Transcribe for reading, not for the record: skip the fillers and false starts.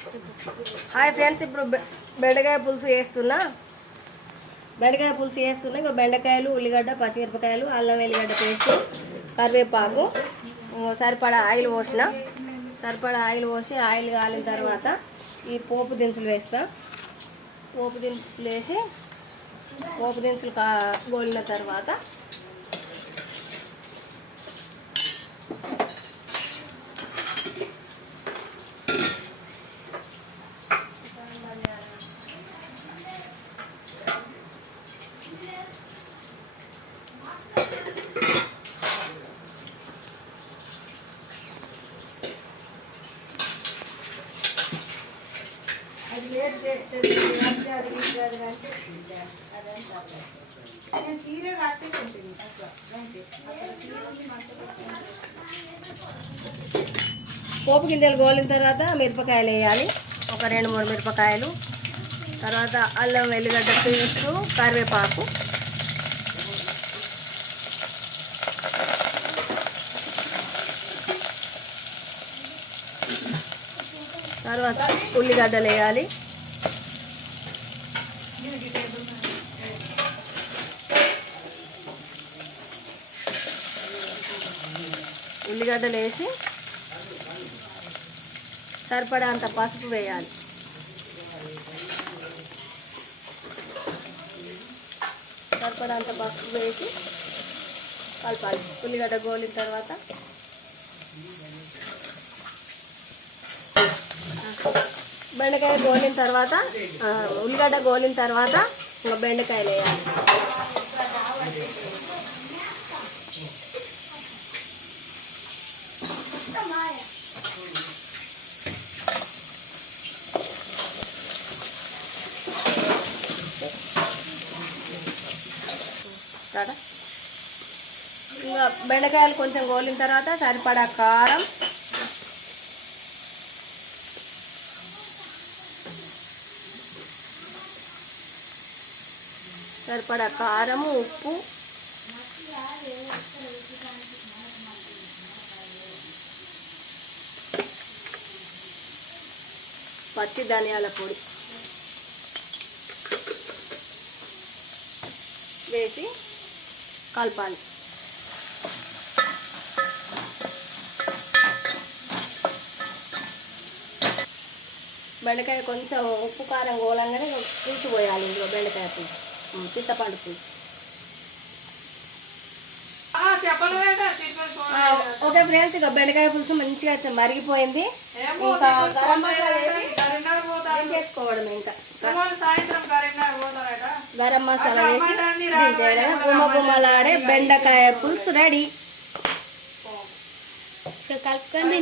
Hi friends, ఇప్పుడు బెండకాయ పులుసు వేస్తున్నా. ఇంకా బెండకాయలు, ఉల్లిగడ్డ, పచ్చిమిరపకాయలు, అల్లం వెల్లిగడ్డ పేస్ట్, కరివేపాకు, సరిపడా ఆయిల్ పోసి ఆయిల్ కాలిన తర్వాత ఈ పోపు దినుసులు వేస్తా. పోపు దినుసులు గోలిన తర్వాత పోపు గింజలు గోలిన తర్వాత మిరపకాయలు వేయాలి. ఒక 2-3 మిరపకాయలు. తర్వాత అల్లం వెల్లిగడ్డ పేస్ట్, కరివేపాకు, తర్వాత ఉల్లిగడ్డలు వేయాలి. ఉల్లిగడ్డలు వేసి సరిపడా అంత పసుపు వేయాలి. కలపాలి. ఉల్లిగడ్డ గోలిన తర్వాత బెండకాయ గోలిన తర్వాత ఉల్లిగడ్డ గోలిన తర్వాత ఇంకా బెండకాయలు వేయాలి. ఇంకా బెండకాయలు కొంచెం గోలిన తర్వాత సరిపడా కారం, ఉప్పు, పచ్చి ధనియాల పొడి వేసి కలపాలి. బెండకాయ కొంచెం ఉప్పు కారం గోలంగానే పులుసు పోయాలి. ఇందులో బెండకాయ పులుసు, చింతపండు పులుసు. ఓకే ఫ్రెండ్స్, ఇక బెండకాయ పులుసు మంచిగా మరిగిపోయింది. ఇంకా గరం మసాలా వేసి చేసుకోవడమే. ఇంకా గరం మసాలా వేసి గుమ్మగుమ్మలాడే బెండకాయ పులుసు రెడీ. కలుపుకొని